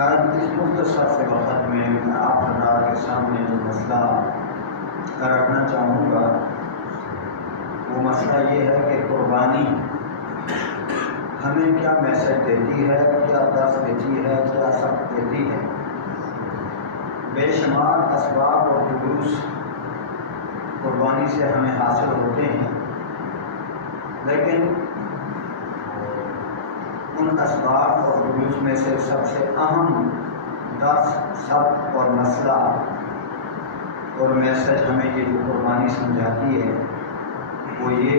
آج اس مختصر سے وقت میں آپ حضرات کے سامنے جو مسئلہ رکھنا چاہوں گا وہ مسئلہ یہ ہے کہ قربانی ہمیں کیا میسج دیتی ہے، کیا درس دیتی ہے، کیا سبق دیتی ہے۔ بے شمار اسباب اور دروس قربانی سے ہمیں حاصل ہوتے ہیں، لیکن ان اسباب اور دروس میں سے سب سے اہم درس، سبق اور مسئلہ اور میسج ہمیں یہ جو قربانی سمجھاتی ہے وہ یہ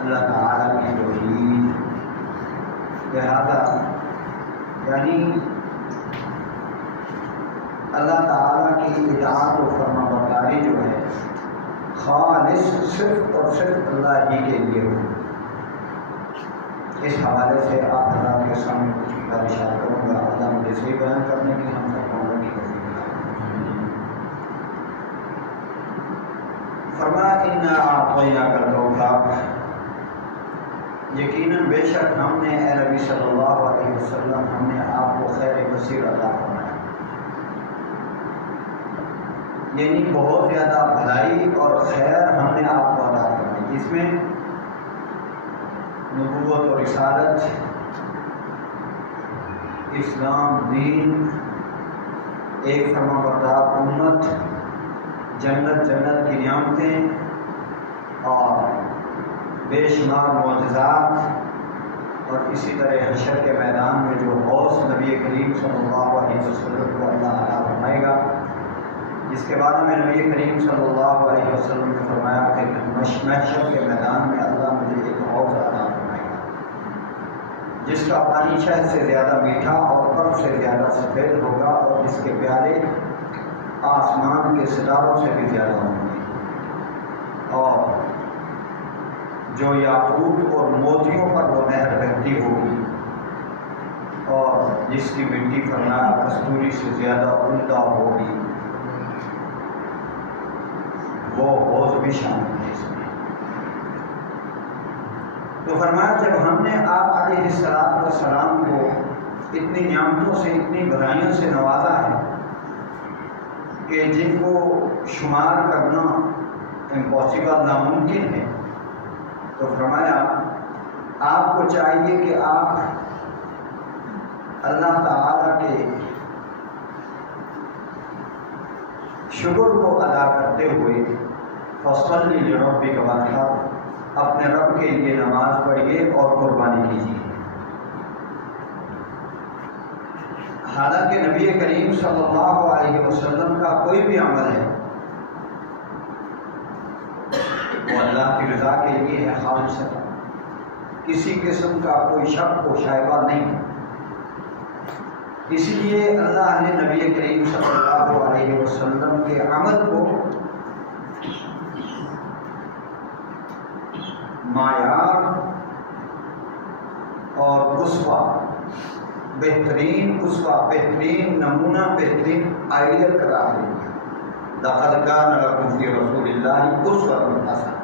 اللہ تعالیٰ کی توحید، لہذا یعنی اللہ تعالیٰ کی اطاعت و فرما برداری جو ہے خالص صرف اور صرف اللہ ہی کے لیے ہو۔ اس حوالے سے آپ حضرات کے سامنے کچھ گزارشات کروں گا، اللہ مجھے صحیح بیان کرنے کی ہم سب کو کی فرمایا اِنَّا أَعْطَيْنَاكَ الْكَوْثَرَ، یقیناً بے شک ہم نے اے نبی صلی اللہ علیہ وسلم ہم نے آپ کو خیر کثیر عطا فرمایا، یعنی بہت زیادہ بھلائی اور خیر ہم نے آپ کو عطا فرمائی، جس میں نبوت اور رسالت، اسلام دین، ایک فرما بردار امت، جنت کی نعمتیں اور بے شمار معجزات، اور اسی طرح حشر کے میدان میں جو حوض نبی کریم صلی اللہ علیہ وسلم کو اللہ عطا فرمائے گا، جس کے بارے میں نبی کریم صلی اللہ علیہ وسلم نے فرمایا کہ محشر کے میدان میں اللہ مجھے ایک حوض عطا فرمائے گا جس کا پانی شہد سے زیادہ میٹھا اور برف سے زیادہ سفید ہوگا، اور جس کے پیالے آسمان کے ستاروں سے بھی زیادہ ہوں گے، اور جو یاقوت اور موتیوں پر وہ نہر بہتی ہوگی، اور جس کی مٹی فرمایا کستوری سے زیادہ عمدہ ہوگی، وہ حوض بھی شامل ہے اس میں۔ تو فرمایا جب ہم نے آپ علیہ السلام کو اتنی نعمتوں سے، اتنی بھلائیوں سے نوازا ہے کہ جن کو شمار کرنا امپاسبل، ناممکن ہے، تو فرمایا آپ کو چاہیے کہ آپ اللہ تعالیٰ کے شکر کو ادا کرتے ہوئے فصلی لربک وانحر، اپنے رب کے لیے نماز پڑھیے اور قربانی کیجیے۔ حالانکہ نبی کریم صلی اللہ علیہ وسلم کا کوئی بھی عمل ہے وہ اللہ کی رضا کے لیے ہے، خالص، کسی قسم کا کوئی شک و شائبہ نہیں ہے۔ اس لیے اللہ نے نبی کریم صلی اللہ علیہ وسلم کے عمل کو معیار اور اسوہ، بہترین اسوہ، بہترین نمونہ، بہترین آئیڈیل قرار دیا۔ لقد كان لكم في رسول الله أسوة حسنة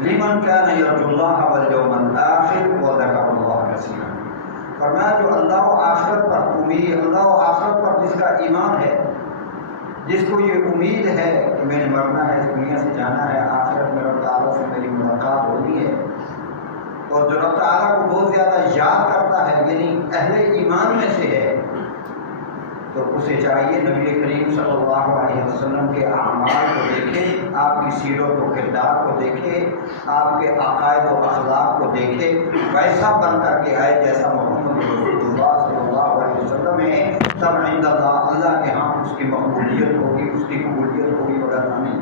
لمن كان يرجو الله واليوم الآخر وذكر الله كثيرا۔ فرمایا جو اللہ و آخرت پر امید، اللہ و آخرت پر جس کا ایمان ہے، جس کو یہ امید ہے کہ میں نے مرنا ہے، اس دنیا سے جانا ہے، آخرت میں رب تعالیٰ سے میری ملاقات ہونی ہے، اور جو رب تعالیٰ کو بہت زیادہ یاد کرتا ہے، یعنی اہل ایمان میں سے ہے، تو اسے چاہیے نبی کریم صلی اللہ علیہ وسلم کے اعمال کو دیکھے، آپ کی سیرت و کردار کو دیکھے، آپ کے عقائد و اخلاق کو دیکھے، ویسا بن کر کے آئے جیسا محمد رسول اللہ صلی اللہ علیہ وسلم ہے، تب عند اللہ، اللہ کے ہاں اس کی مقبولیت ہوگی، اس کی قبولیت ہوگی، وغیرہ نہیں۔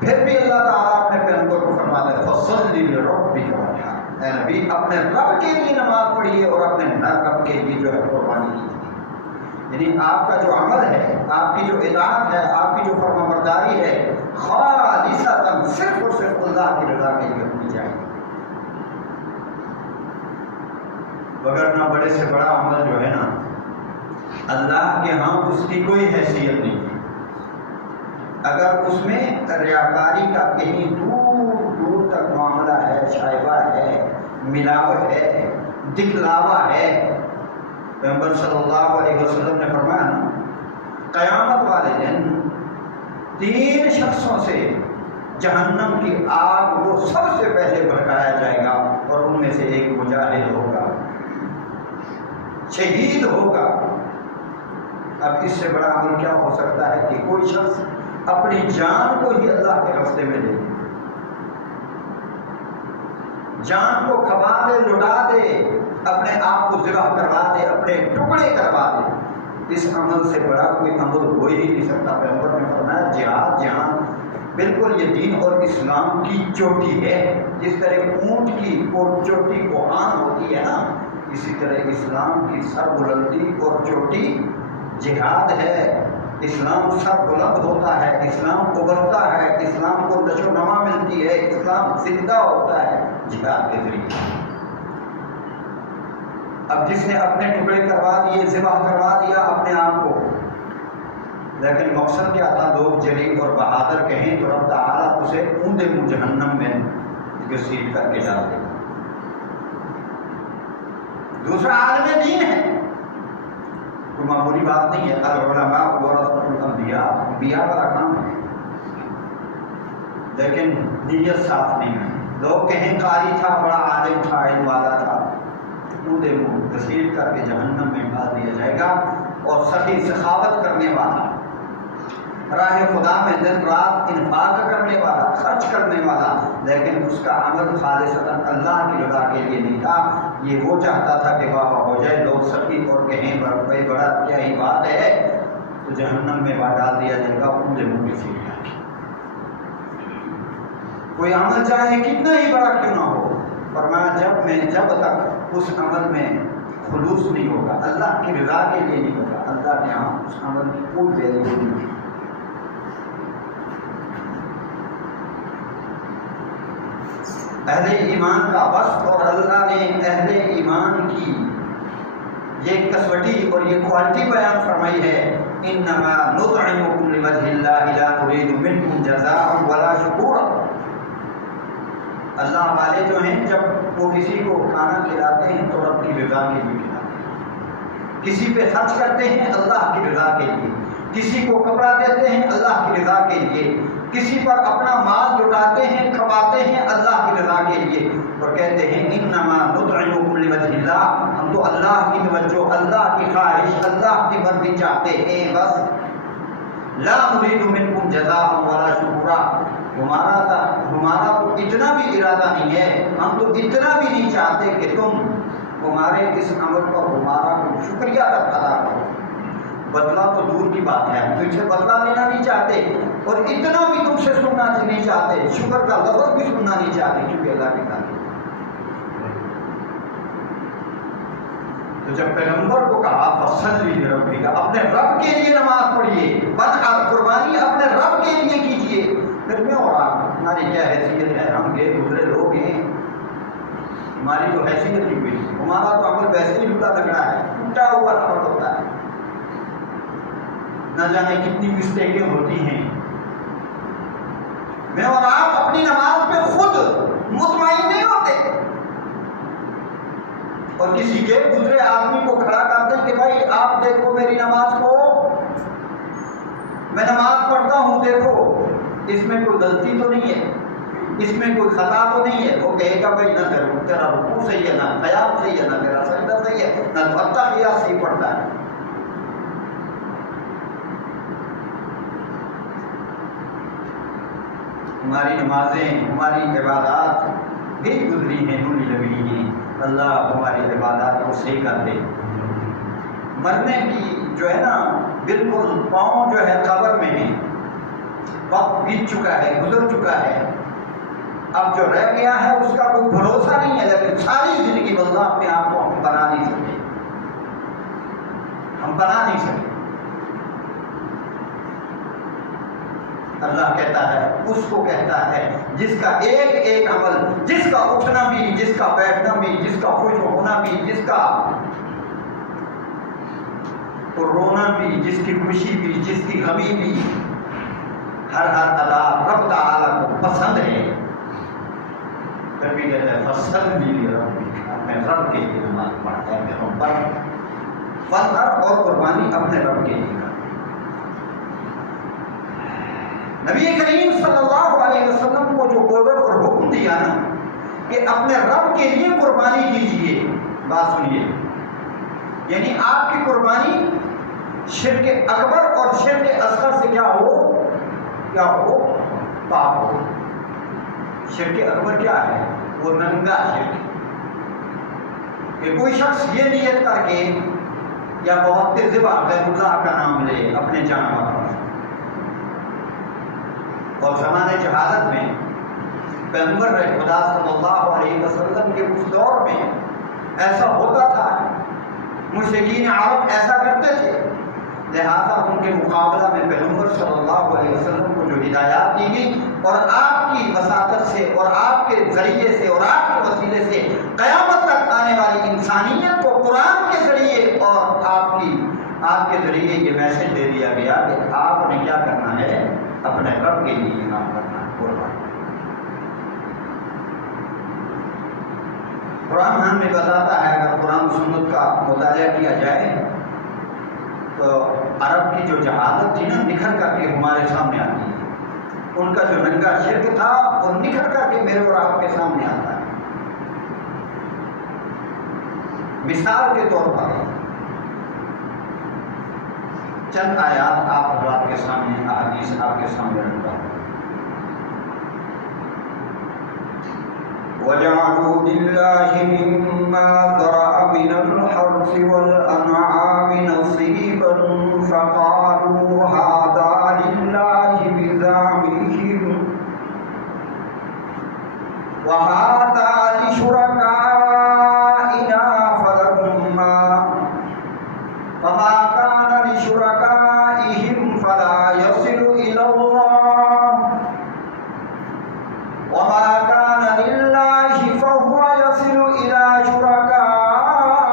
پھر بھی اللہ تعالیٰ اپنے پیغمبر کو فرماتا ہے فصلی لربک وانحر، اے نبی اپنے رب کے لیے نماز پڑھیے اور اپنے رب کے لیے جو ہے قربانی کیجیے۔ یعنی آپ کا جو عمل ہے، آپ کی جو اطاعت ہے، آپ کی جو فرما برداری ہے، خالصتاً صرف اور صرف اللہ کی رضا کے لیے ہونی چاہیے، وگرنہ بڑے سے بڑا عمل جو ہے نا اللہ کے ہاں اس کی کوئی حیثیت نہیں ہے۔ اگر اس میں ریاکاری کا کہیں دور دور تک معاملہ ہے، شائبہ ہے، ملاوٹ ہے، دکھلاوا ہے۔ پیغمبر صلی اللہ علیہ وسلم نے فرمایا نا، قیامت والے دن 3 شخصوں سے جہنم کی آگ وہ سب سے پہلے بھڑکایا جائے گا، اور ان میں سے ایک مجاہد ہوگا، شہید ہوگا۔ اب اس سے بڑا عمل کیا ہو سکتا ہے کہ کوئی شخص اپنی جان کو ہی اللہ کے راستے میں دے، جان کو کھپا دے، لٹا دے، اپنے آپ کو ذبح کروا دے، اپنے ٹکڑے کروا دے۔ اس عمل سے بڑا کوئی عمل ہو ہی نہیں سکتا۔ پیغمبر نے فرمایا جہاد جہاں بالکل یہ دین اور اسلام کی چوٹی ہے، جس طرح اونٹ کی اور چوٹی کوہان ہوتی ہے نا، اسی طرح اسلام کی سر بلندی اور چوٹی جہاد ہے۔ اسلام سر بلند ہوتا ہے، اسلام ابھرتا ہے، اسلام کو نشو و نما ملتی ہے، اسلام زندہ ہوتا ہے جہاد کے ذریعے۔ اب جس نے اپنے ٹکڑے کروا دیے، ذبح کروا دیا اپنے آپ کو، لیکن مقصد کیا تھا؟ لوگ جلیل اور بہادر کہیں تو رب تعالیٰ اسے اونڈے منہ جہنم میں گھسیٹ کر کے ڈال دے۔ دوسرا عالم دین ہے، کوئی معمولی بات نہیں ہے۔ العلماء ورثۃ الانبیاء، انبیاء والا کام ہے، لیکن نیت صاف نہیں ہے۔ لوگ کہیں قاری تھا، بڑا عالم تھا، علم والا تھا، اونڈے منہ گھسیٹ کر کے جہنم میں ڈال دیا جائے گا۔ اور سخی سخاوت کرنے والا، راہ خدا میں دن رات انفاق کرنے والا، خرچ کرنے والا، لیکن اس کا عمل خالصتاً اللہ کی رضا کے لیے نہیں تھا، یہ وہ چاہتا تھا کہ واہ ہو جائے، لوگ سخی اور کہیں بھائی بڑا کیا ہی بات ہے، تو جہنم میں وہ ڈال دیا جائے گا اونڈے منہ گھسیٹ کر کے۔ کوئی عمل چاہے کتنا ہی بڑا کیوں نہ ہو، فرمایا جب تک اس عمل میں خلوص نہیں ہوگا، اللہ کی رضا کے لیے نہیں ہوگا، اللہ نے یہاں اس عمل کی کوئی ویلیو نہیں دی۔ اہل ایمان کا وصف اور اللہ نے اہل ایمان کی یہ کسوٹی اور یہ کوالٹی بیان فرمائی ہے، انما نطعمکم لوجہ اللہ لا نرید منکم جزاء ولا شکورا۔ اللہ والے جو ہیں جب وہ کسی کو کھانا کھلاتے ہیں تو رب کی رضا کے لیے کھلاتے ہیں، کسی پہ خرچ کرتے ہیں اللہ کی رضا کے لیے، کسی کو کپڑا دیتے ہیں اللہ کی رضا کے لیے، کسی پر اپنا مال لٹاتے ہیں، کھپاتے ہیں اللہ کی رضا کے لیے، اور کہتے ہیں انما نطعمکم لوجہ اللہ، ہم تو اللہ کی توجہ، اللہ کی خواہش، اللہ کی مرضی چاہتے ہیں بس۔ لا نرید منکم جزاء ولا شکورا، ہمارا تو اتنا بھی ارادہ نہیں ہے، ہم تو اتنا بھی نہیں چاہتے کہ تم ہمارے اس عمل پر ہمارا شکریہ ادا کرو۔ بدلہ تو دور کی بات ہے، ہم تم سے بدلہ لینا نہیں چاہتے، اور اتنا بھی تم سے سننا نہیں چاہتے، شکر کا لفظ بھی سننا نہیں چاہتے، کیونکہ اللہ کے تعلق۔ تو جب پیغمبر کو کہا فصلی لربک، اپنے رب کے لیے نماز پڑھیے، بدعہ قربانی اپنے رب کے لیے کیجیے، پھر میں اور آپ ہماری کیا حیثیت ہے؟ ہم گئے گزرے لوگ ہیں، ہماری تو حیثیت نہیں ہوئی، ہمارا تو عمل ویسے ہی ٹوٹا لگ رہا ہے، ٹوٹا ہوا عمل ہوتا ہے، نہ جانے کتنی مسٹیکیں ہوتی ہیں۔ میں اور آپ اپنی نماز پہ خود مطمئن نہیں ہوتے، اور کسی کے گزرے آدمی کو کھڑا کرتے کہ بھائی آپ دیکھو میری نماز کو، میں نماز پڑھتا ہوں، دیکھو اس میں کوئی غلطی تو نہیں ہے، اس میں کوئی خطا تو نہیں ہے۔ وہ کہے گا بھائی نہ تیرا رکوع صحیح ہے، نہ قیام صحیح ہے، نہ تیرا سجدہ صحیح ہے، نہ تو التحیات صحیح پڑھتا ہے۔ ہماری نمازیں، ہماری عبادات بھی گزری ہیں، دھلی لگی ہیں، اللہ ہماری عبادات کو صحیح کر دے۔ مرنے کی جو ہے نا بالکل پاؤں جو ہے قبر میں ہے، وقت بیت چکا ہے، گزر چکا ہے، اب جو رہ گیا ہے اس کا کوئی بھروسہ نہیں ہے، لیکن ساری زندگی بندہ اپنے آپ کو ہم بنا نہیں سکے، ہم بنا نہیں سکے۔ اللہ کہتا ہے، اس کو کہتا ہے جس کا ایک ایک عمل، جس کا اٹھنا بھی، جس کا بیٹھنا بھی، جس کا خوش ہونا بھی، جس کا رونا بھی، جس کی خوشی بھی، جس کی غمی بھی، ہر ادا رب تعالیٰ کو پسند ہے۔ پھر بھی کہتا ہے فصل بھی اپنے اپنے رب کے لیے نماز پڑھتا ہے پیغمبر فنحر اور قربانی اپنے رب کے لیے. نبی کریم صلی اللہ علیہ وسلم کو جو آرڈر اور حکم دیا نا کہ اپنے رب کے لیے قربانی کیجیے، بات سنیے، یعنی آپ کی قربانی شرک اکبر اور شرک اصغر سے کیا ہو پاک ہو. شرک اکبر کیا ہے؟ وہ ننگا شرک، کہ کوئی شخص یہ نیت کر کے یا بہت ذبح غیر اللہ کا نام لے اپنے جانور پر. اور زمانے جہالت میں پیغمبر خدا صلی اللہ علیہ وسلم کے اس دور میں ایسا ہوتا تھا، مشرکین عرب ایسا کرتے تھے، لہذا ان کے مقابلہ میں پیغمبر صلی اللہ علیہ وسلم کو جو ہدایات دی گئی اور آپ کی وساطت سے اور آپ کے ذریعے سے اور آپ کے وسیلے سے قیامت تک آنے والی انسانیت کو قرآن کے ذریعے اور آپ کے ذریعے یہ میسج دے دیا گیا کہ آپ نے کیا کرنا ہے، اپنے رب کے لیے کام کرنا ہے. قرآن ہمیں بتاتا ہے، اگر قرآن سنت کا مطالعہ کیا جائے تو عرب کی جو جہالت تھی نا نکھر کر کے ہمارے سامنے آتی ہے. ان کا جو ننگا شرک تھا وہ نکھر کر کے میرے اور آپ کے سامنے آتا ہے. مثال کے طور پر چند آیات آپ حضرات کے سامنے، احادیث آپ کے سامنے رکھتا ہوں. وَجَعَلُوا لِلَّهِ مِمَّا ذَرَأَ مِنَ الْحَرْثِ وَالْأَنْعَامِ نَصِيبًا فَقَالُوا هَذَا لِلَّهِ بِزَعْمِهِمْ وَهَذَا لِشُرَكَائِنَا فَمَا كَانَ لِشُرَكَائِهِمْ فَلَا يَصِلُ إِلَى اللَّهِ وَمَا كَانَ لِلَّهِ فَهُوَ يَصِلُ إِلَى شُرَكَائِهِمْ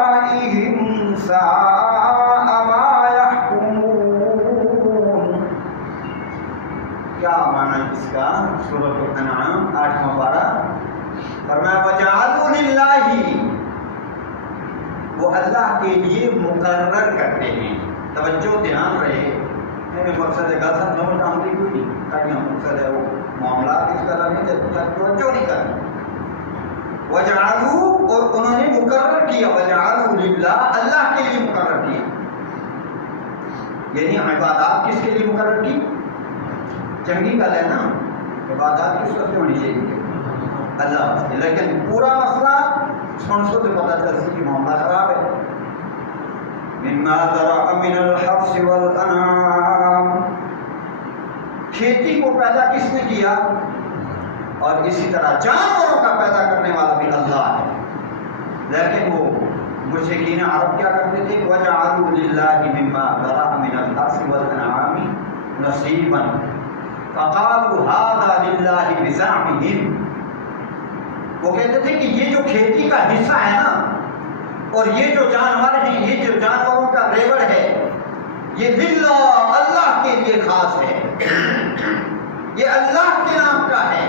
سَاءَ مَا يَحْكُمُونَ. کیا معنی اس کا؟ سورۃ الانعام 8واں پارہ فرمایا وَجَعَلُوا لِلَّهِ، وہ اللہ کے لیے مقرر کرتے ہیں. توجہ دھیان رہے، میرے مقصد ہے گل سمجھو کام کی کوئی نہیں، تاکہ مقصد ہے وہ معاملات اس کا نہیں توجہ نہیں کرنا. وجعلوا، اور انہوں نے مقرر کیا، وجعلوا للہ، اللہ کے لیے مقرر کیا. یعنی عبادات کس کے لیے مقرر کی؟ چنگی گل ہے نا، عبادات کس واسطے ہونی چاہیے؟ اللہ واسطے. لیکن پورا مسئلہ سن سو تو پتہ چل سی کہ معاملہ خراب ہے. مما ذرأ من الحرث والانعام، کھیتی کو پیدا کس نے کیا؟ اور اسی طرح جانوروں کا پیدا کرنے والا بھی اللہ ہے. لیکن وہ مشرکین عرب کیا کرتے تھے؟ وَجَعَلُوا لِلَّهِ مِمَّا ذَرَأَ مِنَ الْحَرْثِ وَالْأَنْعَامِ نَصِيبًا فَقَالُوا هَذَا لِلَّهِ بِزَعْمِهِمْ. وہ کہتے تھے کہ یہ جو کھیتی کا حصہ ہے نا اور یہ جو جانور ہیں، یہ جو جانوروں کا ریوڑ ہے، یہ للہ، اللہ کے لیے خاص ہے، یہ اللہ کے نام کا ہے.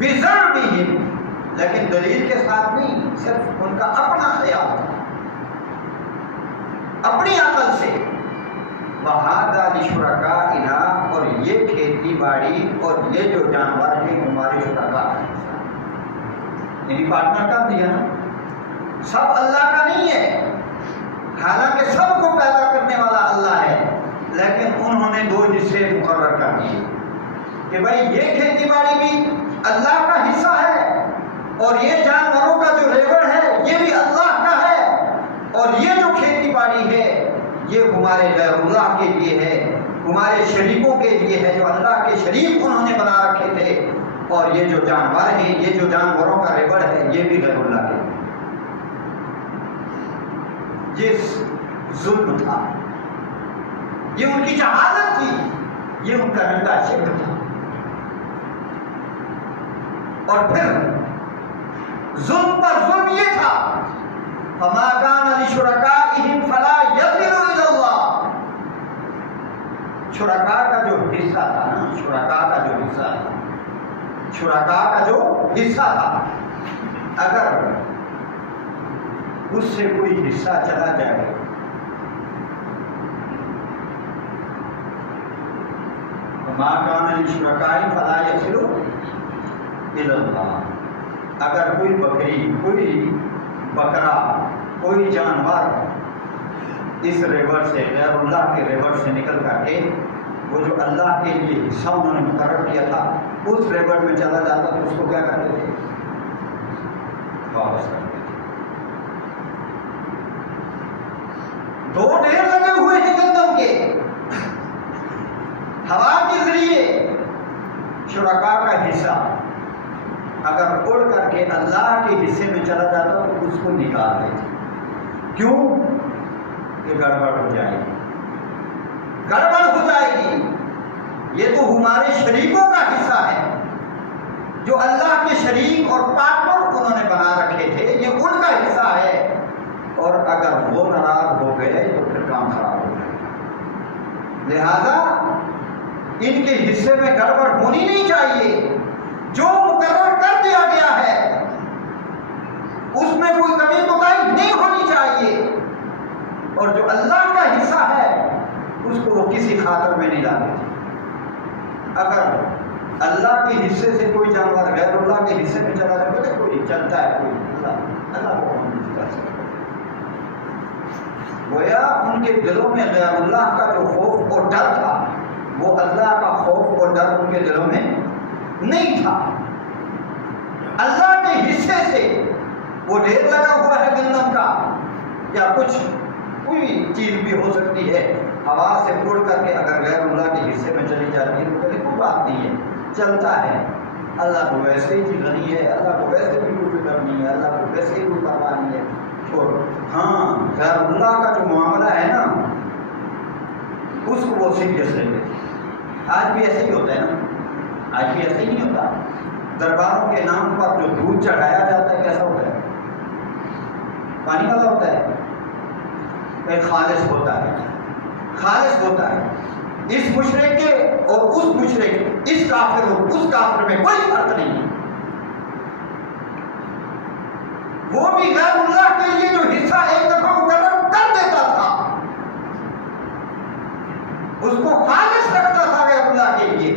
بِزَعْمِهِمْ، لیکن دلیل کے ساتھ نہیں، صرف ان کا اپنا خیال، اپنی عقل سے. وَهَذَا لِشُرَكَائِنَا، اور یہ کھیتی باڑی اور یہ جو جانور ہیں ہمارے شرکا ہیں. یعنی پارٹنر کر دیا نا، سب اللہ کا نہیں ہے، حالانکہ سب کو پیدا کرنے والا اللہ ہے، لیکن انہوں نے دو حصے مقرر کر دیے کہ بھائی یہ کھیتی باڑی بھی اللہ کا حصہ ہے اور یہ جانوروں کا جو ریوڑ ہے یہ بھی اللہ کا ہے، اور یہ جو کھیتی باڑی ہے یہ ہمارے غیر اللہ کے لیے ہے، ہمارے شریکوں کے لیے ہے جو اللہ کے شریک انہوں نے بنا رکھے تھے، اور یہ جو جانور ہیں، یہ جو جانوروں کا ریوڑ ہے یہ بھی غیر اللہ کے لیے. یہ ظلم تھا، یہ ان کی جہالت تھی، یہ ان کا ننگا شرک تھا. اور پھر ظلم پر ظلم یہ تھا فَمَا كَانَ لِشُرَكَائِهِمْ فَلَا يَصِلُ إِلَى اللَّهِ. شرکا کا جو حصہ تھا نا، شرکا کا جو حصہ تھا اگر اس سے کوئی حصہ چلا جائے ما کان للشرکاء فلا یصل الی اللہ، اگر کوئی بکری، کوئی بکرا، کوئی جانور اس ریور سے، غیر اللہ کے ریور سے نکل کر کے وہ جو اللہ کے لیے حصہ انہوں نے مقرر کیا تھا اس ریور میں چلا جاتا تو اس کو کیا کرتے تھے؟ واپس کرتے تھے۔ دو ڈھیر لگے ہوئے ہیں گندم کے، ہوا کے ذریعے شرکاء کا حصہ اگر اڑ کر کے اللہ کے حصے میں چلا جاتا تو اس کو نکال دیتے۔ کیوں؟ کہ گڑبڑ ہو جائے گی، گڑبڑ ہو جائے گی، یہ تو ہمارے شریکوں کا حصہ ہے، جو اللہ کے شریک اور پارٹنر انہوں نے بنا رکھے تھے، یہ ان کا حصہ ہے، اور اگر وہ ناراض ہو گئے تو پھر کام خراب ہو جائے گا۔ لہذا ان کے حصے میں گڑبڑ ہونی نہیں چاہیے، جو مقرر کر دیا گیا ہے اس میں کوئی کمی کوتاہی نہیں ہونی چاہیے، اور جو اللہ کا حصہ ہے اس کو وہ کسی خاطر میں نہیں لاتے تھے۔ اگر اللہ کے حصے سے کوئی جانور غیر اللہ کے حصے میں چلا جائے تو کوئی چلتا ہے، کوئی اللہ کو نہیں کر سکتا۔ گویا ان کے دلوں میں غیر اللہ کا جو خوف اور ڈر تھا وہ اللہ کا خوف اور ڈر ان کے دلوں میں نہیں تھا۔ اللہ کے حصے سے وہ ڈھیر لگا ہوا ہے گندم کا یا کچھ کوئی چیز بھی ہو سکتی ہے، ہوا سے اڑ کر کے اگر غیر اللہ کے حصے میں چلی جاتی ہے تو کبھی کوئی بات نہیں ہے، چلتا ہے، اللہ کو ویسے ہی غنی ہے، اللہ کو ویسے بھی کوئی فکر نہیں ہے، اللہ کو ویسے ہی کوئی پرواہ نہیں ہے، چھوڑو۔ ہاں، غیر اللہ کا جو معاملہ ہے نا اس کو وہ سیریس لیتے ہیں۔ آج بھی ایسے ہی ہوتا ہے نا، آج بھی ایسے ہی نہیں ہوتا۔ درباروں کے نام پر جو دودھ چڑھایا جاتا ہے کیسا ہوتا ہے؟ پانی والا ہوتا ہے، خالص ہوتا ہے، خالص ہوتا ہے۔ اس مشرک کے اور اس مشرک، اس کافر اور اس کافر میں کوئی فرق نہیں ہے۔ وہ بھی غیر اللہ کے لیے جو حصہ ایک دفعہ مقرر کر دیتا تھا اس کو خالص رکھتا تھا غیر اللہ کے لیے،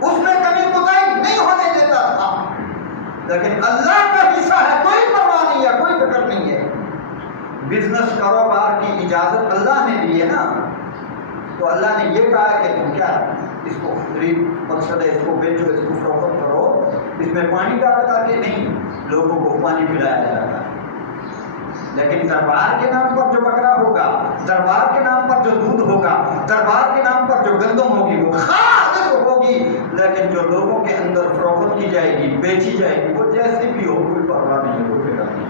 اس میں کبھی کوتاہی نہیں ہونے دیتا تھا، لیکن اللہ کا حصہ ہے، کوئی پرواہ نہیں ہے، کوئی فکر نہیں ہے۔ بزنس کاروبار کی اجازت اللہ نے دی ہے نا، تو اللہ نے یہ کہا کہ تم کیا اس کو خرید، مقصد ہے اس کو بیچو، اس کو فروخت کرو، اس میں پانی ڈال کر کے نہیں، لوگوں کو پانی پلایا جاتا ہے۔ لیکن دربار کے نام پر جو بکرا ہوگا، دربار کے نام پر جو دودھ ہوگا، دربار کے نام پر جو گندم ہوگی وہ خالص ہوگی، لیکن جو لوگوں کے اندر فروخت کی جائے گی، بیچی جائے گی، وہ جیسے بھی ہو، کوئی پرواہ نہیں ہے، کوئی فکر نہیں ہے،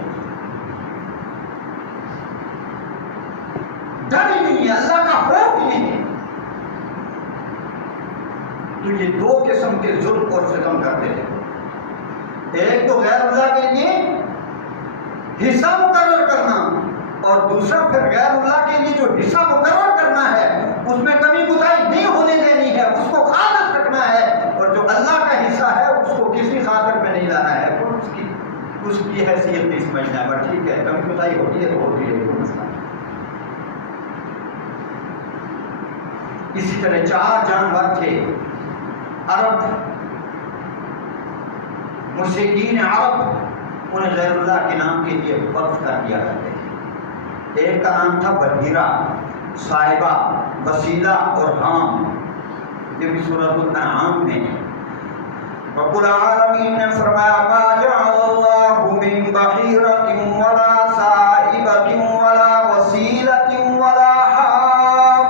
ڈر ہی نہیں ہے، اللہ کا خوف ہی نہیں ہے۔ تو یہ دو قسم کے ظلم اور ستم کرتے ہیں، ایک تو غیر اللہ کے لیے حصہ مقرر کرنا، اور دوسرا پھر غیر اللہ کے لیے جو حصہ مقرر کرنا ہے اس میں کمی کوتاہی نہیں ہونے دینی ہے، اس کو خالص رکھنا ہے، اور جو اللہ کا حصہ ہے اس کو کسی خاطر میں نہیں لانا ہے، اور اس کی حیثیت نہیں سمجھنا ہے، ٹھیک ہے کمی کوتاہی ہوتی ہے تو ہوتی ہے، کوئی مسئلہ نہیں۔ اسی طرح 4 جانور تھے، عرب، مشرکین عرب انہیں غیر اللہ کے نام کے لیے وقف کر دیا کرتے تھے۔ ایک کا نام تھا بحیرہ، صائبہ، وسیلہ اور حام، یہ بھی سورۃ الانعام میں ہے۔ رب العالمین نے فرمایا ما جعل اللہ من بحیرۃ ولا صائبۃ ولا وسیلۃ ولا حام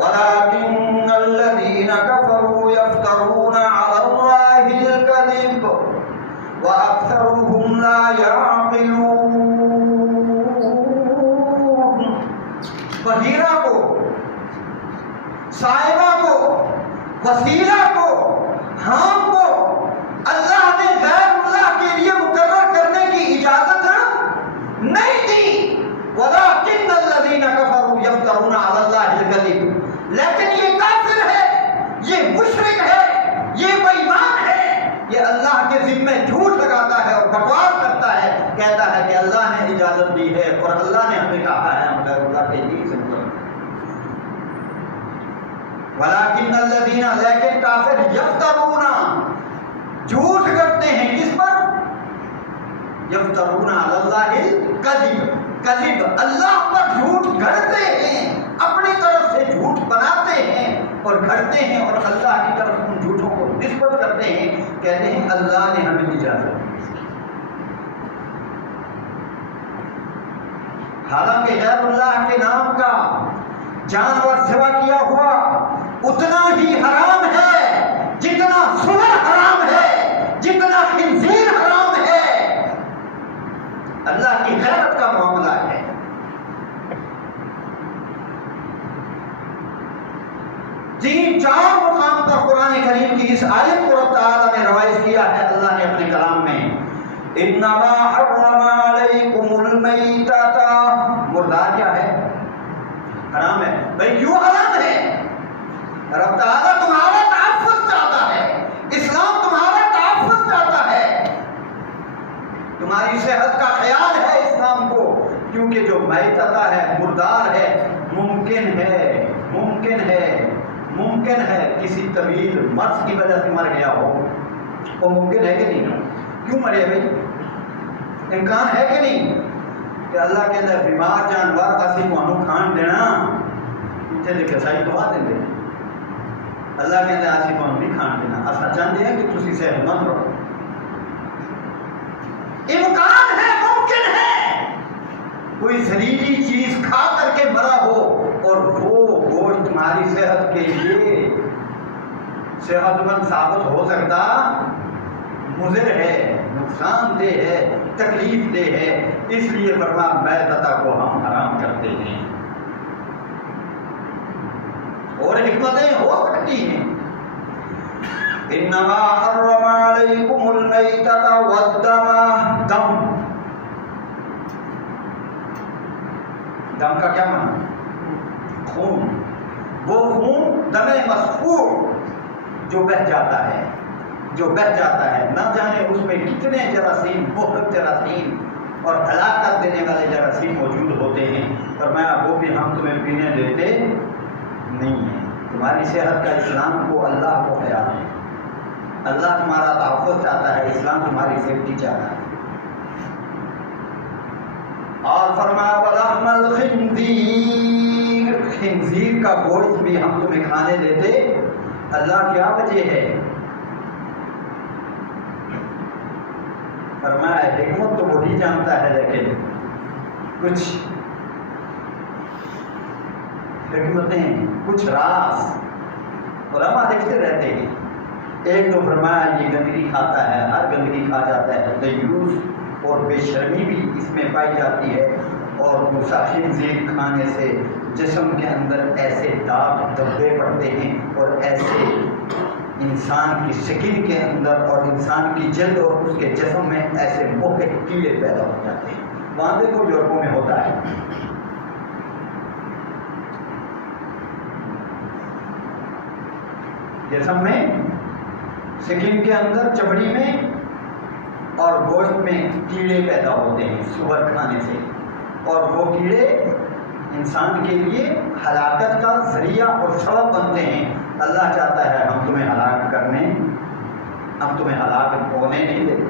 ولكن الذين كفروا يفترون على الله الكذب وأكثرهم لا يعقلون۔ بحیرہ کو، صائبہ کو، وسیلہ کو، حام کو اللہ نے غیر اللہ کے لیے مقرر کرنے کی اجازت نہیں دی۔ وَلَكِنَّ الَّذِينَ كَفَرُوا يَفْتَرُونَ عَلَى اللَّهِ الْكَذِبَ، لیکن یہ کافر ہے، یہ مشرک ہے، یہ بے ایمان ہے، یہ اللہ کے ذمے جھوٹ ولیکن الذین، لیکن کافر، یفترون، جھوٹ کرتے ہیں کس پر؟ یفترون علی اللہ الکذب، کذب، اللہ پر جھوٹ گھڑتے ہیں، اپنی طرف سے جھوٹ بناتے ہیں اور گھڑتے ہیں اور اللہ کی طرف ان جھوٹوں کو نسبت کرتے ہیں، کہتے ہیں اللہ نے ہمیں اجازت دی۔ حالانکہ غیر اللہ کے نام کا جانور سوا کیا ہوا اتنا ہی حرام ہے جتنا سور حرام ہے، جتنا خنزیر حرام ہے۔ اللہ کی غیرت کا معاملہ ہے۔ تین چار مقام پر قرآن کریم کی اس آیت کو رب تعالیٰ نے روایت کیا ہے اللہ نے اپنے کلام میں، انما حرم علیکم المیتۃ، مردار کیا ہے؟ حرام ہے۔ بھائی کیوں حرام ہے؟ رب تعالیٰ تمہارا تحفظ چاہتا ہے، اسلام تمہارا تحفظ چاہتا ہے، تمہاری صحت کا خیال ہے اسلام کو، کیونکہ جو میتۃ ہے، مردار ہے، ممکن ہے کسی طویل مرض کی وجہ سے مر گیا ہو، وہ ممکن ہے کہ نہیں؟ کیوں مرے بھائی؟ امکان ہے کہ نہیں کہ اللہ کہتا ہے بیمار جانور اسی کو کھان دینا، پیچھے لکھے سائی دعا دیں گے، اللہ کہتا ہے اسی کو نہیں کھان دینا، ایسا چاہتے ہیں کہ تسی صحت مند رہو۔ امکان ہے، ممکن ہے کوئی زہریلی چیز کھا کر کے مرا ہو اور وہ گوشت تمہاری صحت کے لیے صحت مند ثابت ہو سکتا، مضر ہے، نقصان دہ ہے، تکلیف دہ ہے، اس لیے فرمایا میتۃ کو ہم حرام کرتے ہیں۔ اور حکمتیں ہو سکتی ہیں، انما حرم علیکم المیتۃ والدم، دم کا کیا معنی؟ خون، وہ خون دم مسفوح جو بہہ جاتا ہے، نہ جانے اس میں کتنے جراثیم، بہت جراثیم اور ہلاکت دینے والے جراثیم موجود ہوتے ہیں، فرمایا وہ بھی ہم تمہیں پینے دیتے نہیں ہیں۔ تمہاری صحت کا اسلام کو اللہ کو خیال ہے، اللہ تمہارا تحفظ چاہتا ہے، اسلام تمہاری سیفٹی چاہتا ہے۔ اور فرمایا ولحم الخنزیر، خنزیر کا گوشت بھی ہم تمہیں کھانے دیتے، اللہ کیا وجہ ہے؟ فرمایا حکمت تو وہی جانتا ہے، لیکن کچھ حکمتیں، کچھ راز علماء دیکھتے رہتے ہیں۔ ایک تو فرمایا یہ گندگی کھاتا ہے، ہر گندگی کھا جاتا ہے، دیوس اور بے شرمی بھی اس میں پائی جاتی ہے، اور دوسرا خنزیر کھانے سے جسم کے اندر ایسے داغ دھبے پڑتے ہیں اور ایسے انسان کی سکن کے اندر اور انسان کی جلد اور اس کے جسم میں ایسے موٹے کیڑے پیدا ہو جاتے ہیں۔ وہاں دیکھو یورپوں میں ہوتا ہے، جسم میں، سکن کے اندر، چمڑی میں اور گوشت میں کیڑے پیدا ہوتے ہیں سور کھانے سے، اور وہ کیڑے انسان کے لیے ہلاکت کا ذریعہ اور سبب بنتے ہیں۔ اللہ چاہتا ہے ہم تمہیں ہلاک کرنے، ہم تمہیں ہلاک ہونے نہیں دیں۔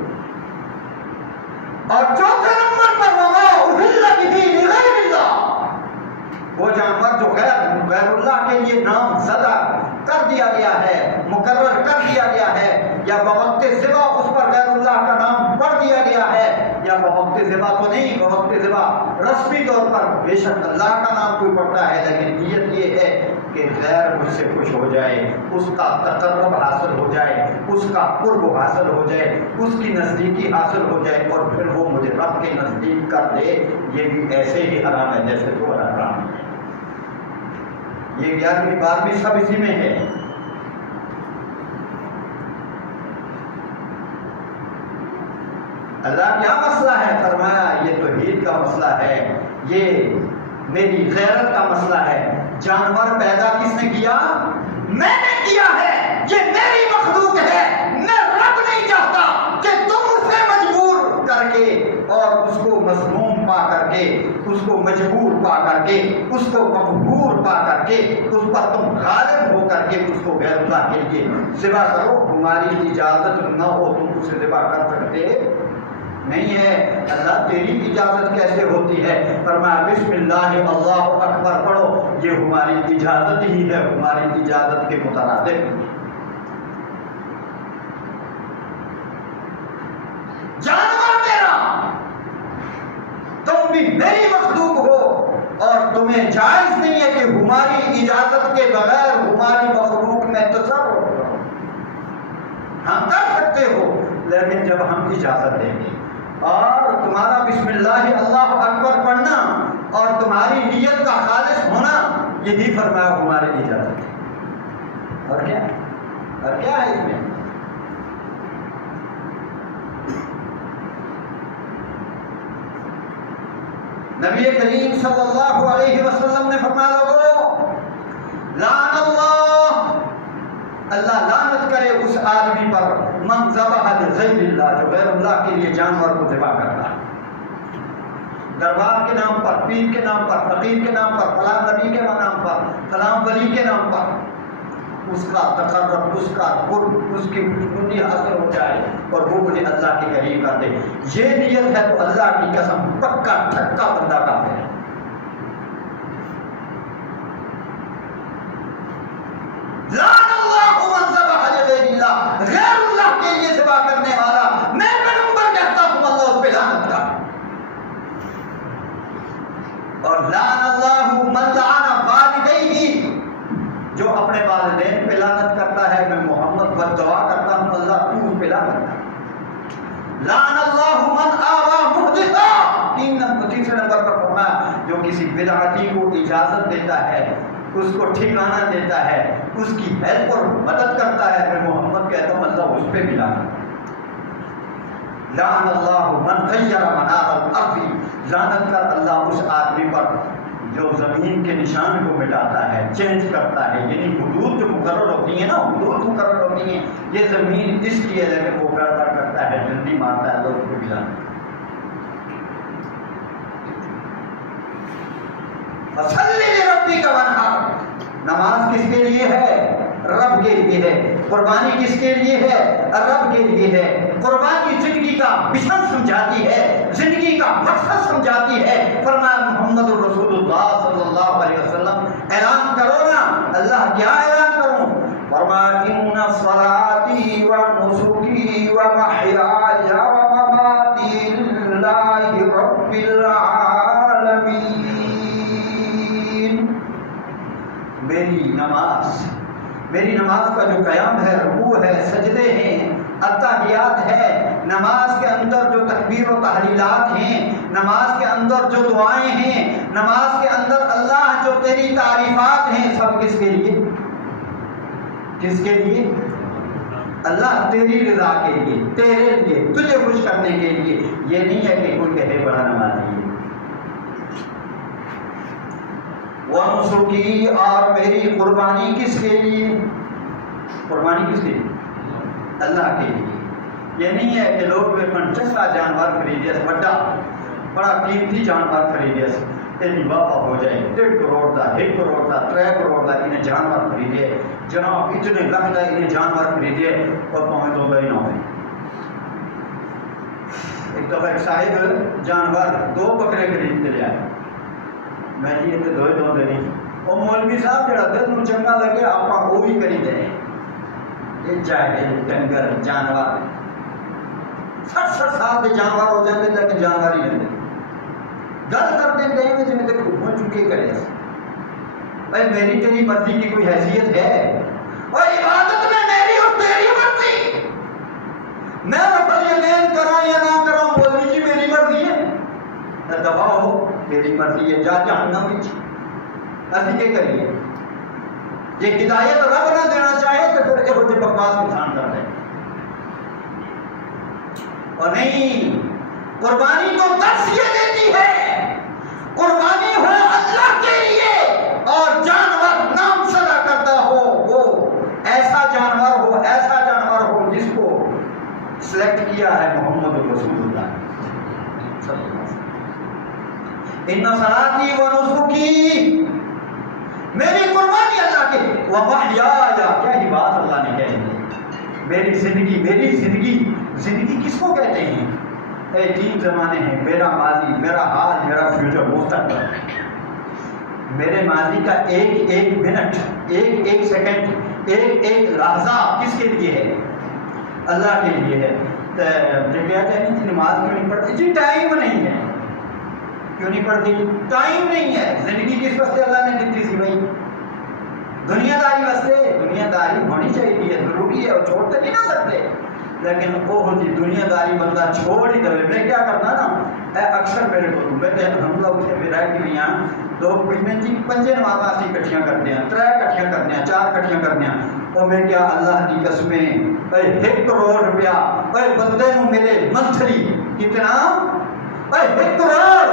اور چوتھے نمبر پر وما اہل بہ لغیر اللہ، وہ جانور جو غیر اللہ کے لیے نام زدہ کر دیا گیا ہے، مقرر کر دیا گیا ہے، یا بوقت ذبح اس پر غیر اللہ کا نام پڑھ دیا گیا ہے، یا بوقت ذبح تو نہیں، بوقت ذبح رسمی طور پر بے شک اللہ کا نام کوئی پڑھتا ہے، لیکن نیت یہ ہے کہ غیر مجھ سے خوش ہو جائے، اس کا تقرب حاصل ہو جائے، اس کا قرب حاصل ہو جائے، اس کی نزدیکی حاصل ہو جائے، اور پھر وہ مجھے رب کے نزدیک کر دے، یہ بھی ایسے ہی حرام ہے جیسے تو حرام ہے۔ یہ 11ویں 12ویں سب اسی میں ہے۔ اللہ کیا مسئلہ ہے؟ فرمایا یہ توحید کا مسئلہ ہے، یہ میری غیرت کا مسئلہ ہے۔ جانور پیدا کس نے کیا؟ میں نے کیا ہے، یہ میری مخلوق ہے، میں رب نہیں چاہتا کہ تم اسے مجبور کر کے اور اس کو مظلوم پا کر کے، اس کو مجبور پا کر کے، اس کو مقہور پا کر کے اس پر تم غالب ہو کر کے اس کو غیر اللہ کے لیے ذبح کرو، ہماری اجازت نہ ہو تم اسے ذبح کر سکتے نہیں ہے۔ اللہ تیری اجازت کیسے ہوتی ہے؟ فرمایا بسم اللہ اللہ اکبر پڑھو، یہ ہماری اجازت ہی ہے، ہماری اجازت کے مترادف۔ جانور میرا، تم بھی میری مخلوق ہو، اور تمہیں جائز نہیں ہے کہ ہماری اجازت کے بغیر ہماری مخلوق میں تصرف کرو۔ ہم کر سکتے ہو، لیکن جب ہم اجازت دیں گے، اور تمہارا بسم اللہ اللہ اکبر پڑھنا اور تمہاری نیت کا خالص ہونا، یہی فرمایا ہماری اجازت ہے۔ اور کیا ہے اس میں؟ نبی کریم صلی اللہ علیہ وسلم نے فرمایا لوگو لعن اللہ لعنت کرے اس آدمی پر من ذبح لغیر اللہ، جو غیر اللہ کے لیے جانور کو ذبح کرتا ہے، دربار کے نام پر، پیر کے نام پر، فقیر کے نام پر، فلاں نبی کے نام پر، فلاں ولی کے نام پر، اس کا تقرب، اس کا قرب، اس کی خوشبودی حاصل ہو جائے اور وہ مجھے اللہ کے قریب کر دے، یہ نیت ہے تو اللہ کی قسم پکا ٹھکا بندہ کافر ہے۔ لعن اللہ من ذبح لغیر اللہ، غیر اللہ کے لیے ذبح کرنے والا، میں پیغمبر کہتا ہوں اللہ اس پہ لعنت کر۔ اور لعن اللہ من لعن والدیہ، جو اپنے والدین پہ لعنت کرتا ہے، میں محمد بد دعا کرتا ہوں اللہ تو اس پہ لعنت کر۔ لعن اللہ من آوى محدثا، تیسرے نمبر پر فرمایا جو کسی بدعتی کو اجازت دیتا ہے، اس کو ٹھکانہ دیتا ہے، اس کی ہیلپ اور مدد کرتا ہے، میں محمد کہتا ہوں اللہ اس پہ بھی لعنت کر۔ لعن اللہ من غیر منار الارض، لعنت کر اللہ اس آدمی پر جو زمین کے نشان کو مٹاتا ہے، چینج کرتا ہے، یعنی حدود جو مقرر ہوتی ہیں نا، حدود مقرر ہوتی ہیں، یہ زمین اس لیے لیکن وہ گڑبڑ کرتا ہے، جلدی مارتا ہے، لوگ کو بھی جانتے ہیں۔ فصلی لربک وانحر، نماز کس کے لیے ہے؟ رب کے لیے ہے۔ قربانی کس کے لیے ہے؟ رب کے لیے ہے۔ قربانی زندگی کا مشن سمجھاتی ہے، زندگی کا مقصد سمجھاتی ہے۔ فرمایا محمد رسول اللہ صلی اللہ علیہ وسلم اعلان کرو نا، اللہ کیا اعلان کروں؟ فرمایا ان صلاتی و نسکی و محیای و مماتی للہ رب العالمین، میری نماز کا جو قیام ہے، رکوع ہے، سجدے ہیں، اتحیات ہے، نماز کے اندر جو تکبیر و تحلیلات ہیں، نماز کے اندر جو دعائیں ہیں، نماز کے اندر اللہ جو تیری تعریفات ہیں، سب کس کے لیے؟ کس کے لیے؟ اللہ تیری رضا کے لیے، تیرے لیے، تجھے خوش کرنے کے لیے۔ یہ نہیں ہے کہ کوئی کہے بڑا نمازی ہے۔ وَنُسُكِي، اور میری قربانی کس کے لیے؟ قربانی کس کے لیے؟ اللہ کے لیے۔ یہ نہیں ہے کہ لوگ منچسا جانور خریدے، بڑا قیمتی جانور خریدے، تیری بابا ہو جائے 1.5 کروڑ کا، 1 کروڑ کا، 3 کروڑ کا انہیں جانور خریدے، جناب اتنے لکھ کا انہیں جانور خریدے اور پہنچ دو گئی نہ ہوئے۔ ایک دفعہ ایک صاحب جانور 2 بکرے خرید کے لے آئے، میں جی یہ دوئے دو دے نہیں، اور مولوی صاحب جڑا دل نو چنگا لگے آپ وہ بھی کری دے، یہ جاہل ڈنگر جانور 60 سال کے جانور ہو جاتے لیکن جانور ہی رہتے، گل کرتے گئے میں جنہیں تک ہو چکے کرے۔ بھائی میری تیری مرضی کی کوئی حیثیت ہے؟ اور عبادت میں میری اور تیری مرضی، میں رفل یمین کروں یا نہ کروں، مولوی جی میری مرضی ہے، دبا ہو میری مرضی ہے، جا جہنم وچ، اسی کے کریے۔ یہ ہدایت رب نہ دینا چاہے تو پھر یہ ہوتے بکواس انسان کر دے، اور نہیں، قربانی تو درس یہ دیتی ہے، قربانی ہو اللہ کے لیے اور جانور نام صدا کرتا ہو، وہ ایسا جانور ہو، ایسا جانور ہو جس کو سلیکٹ کیا ہے محمد رسول اللہ صلی اللہ علیہ وسلم۔ ان صلاتی و نسکی، میری قربانی اللہ کی وَمَحْيَايَ، کیا ہی بات اللہ نے کہی ہے، میری زندگی کس کو کہتے ہیں؟ اے تین زمانے ہیں، میرا ماضی، میرا حال، میرا فیوچر، مستقبل۔ میرے ماضی کا ایک منٹ، ایک سیکنڈ، ایک لحظہ کس کے لیے ہے؟ اللہ کے لیے ہے۔ جب کہتے ہیں کہ نماز کیوں نہیں پڑھتی؟ جی ٹائم نہیں ہے۔ کیوں نہیں پڑھتی؟ ٹائم نہیں ہے۔ زندگی کس واسطے اللہ نے دی تھی بھائی؟ دنیا داری واسطے۔ دنیا داری ہونی چاہیے، ضروری ہے، اور چھوڑ تو نہیں نہ سکتے، لیکن وہ ہوتی دنیا داری بندہ چھوڑ ہی دے۔ میں کیا کرتا نا، اکثر میرے کو میں ہم لوگ سے میرا کہ یہاں لوگ میں جی 5 نمازاں اسی کٹھیاں کرتے ہیں، 3 کٹھیاں کرتے ہیں، 4 کٹھیاں کرتے ہیں، اور میں کیا اللہ کی قسمیں 1 کروڑ روپیہ بندے نو ملے منتھلی، کتنا؟ 1 کروڑ،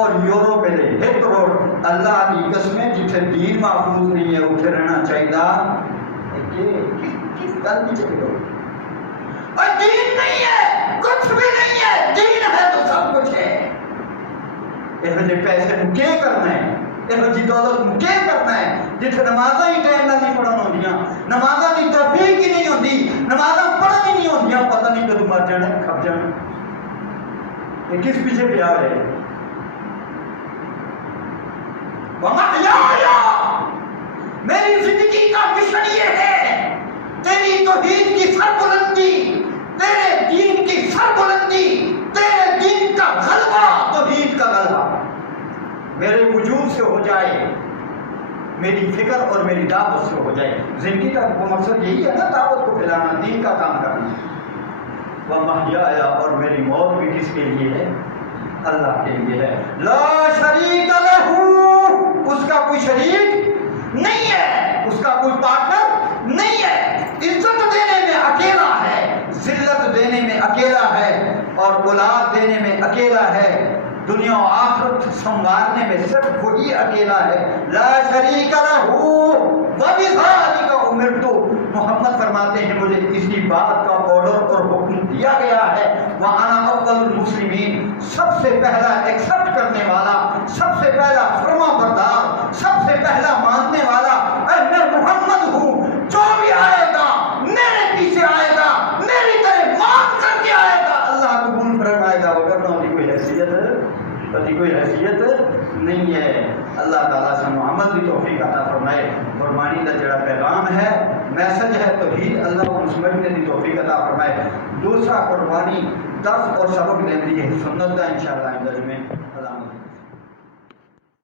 اور یورو ملے 1 کروڑ۔ اللہ کی قسمیں جتنے دین محفوظ نہیں ہے اتنے رہنا چاہیے۔ کس گل کی چلے ہو؟ اور دین نہیں ہے، کچھ بھی نہیں ہے، دین ہے تو سب کچھ ہے۔ یہ پیسے کو کیا کرنا ہے، یہ دولت کو کیا کرنا ہے، جتنے نمازاں ہی ٹائم نہ نہیں پڑھن ہوندیاں، نمازاں کی توفیق ہی نہیں ہوندی، نمازاں پڑھن ہی نہیں ہوندیاں، پتہ نہیں کدو مر جانا کھپ جانا۔ یہ کس پیچھے پیا ہے؟ وَمَحْيَايَ، میری زندگی کا مشن یہ ہے، تیری توحید کی سربلندی، تیرے دین کی سربلندی، تیرے دین کا غلبہ، توحید کا غلبہ میرے وجود سے ہو جائے، میری فکر اور میری دعوت سے ہو جائے۔ زندگی کا مقصد یہی ہے نا، دعوت کو پھیلانا، دین کا کام کرنا۔ وَمَحْيَايَ، اور میری موت بھی کس کے لیے ہے؟ اللہ کے لیے ہے۔ لا شریک لہ، اس کا کوئی شریک نہیں ہے، اس کا کوئی پارٹنر نہیں ہے۔ عزت دینے میں اکیلا ہے، ذلت دینے میں اکیلا ہے، اور اولاد دینے میں اکیلا ہے، دنیا و آخرت سنوارنے میں صرف وہی اکیلا ہے۔ لا شریک لہ وبذالک امرت، محمد فرماتے ہیں مجھے اسی بات کا آرڈر اور حکم دیا گیا ہے۔ وَأَنَا أَوَّلُ الْمُسْلِمِينَ، سب سے پہلا ایکسپٹ کرنے والا، سب سے پہلا فرما بردار، سب سے پہلا ماننے والا میں محمد ہوں۔ جو بھی آئے گا میرے پیچھے آئے گا، میری طرح مان کر کے آئے گا، اللہ قبول فرمائے گا، ورنہ اس کی کوئی حیثیت نہیں ہے۔ اللہ تعالیٰ سے محمد کی توفیق عطا فرمائے۔ قربانی کا جڑا پیغام ہے، میسج ہے توحید، اللہ کو سمجھنے کی توفیق عطا فرمائے۔ دوسرا قربانی درس اور سبق دینے کی سنت کا انشاءاللہ اندر میں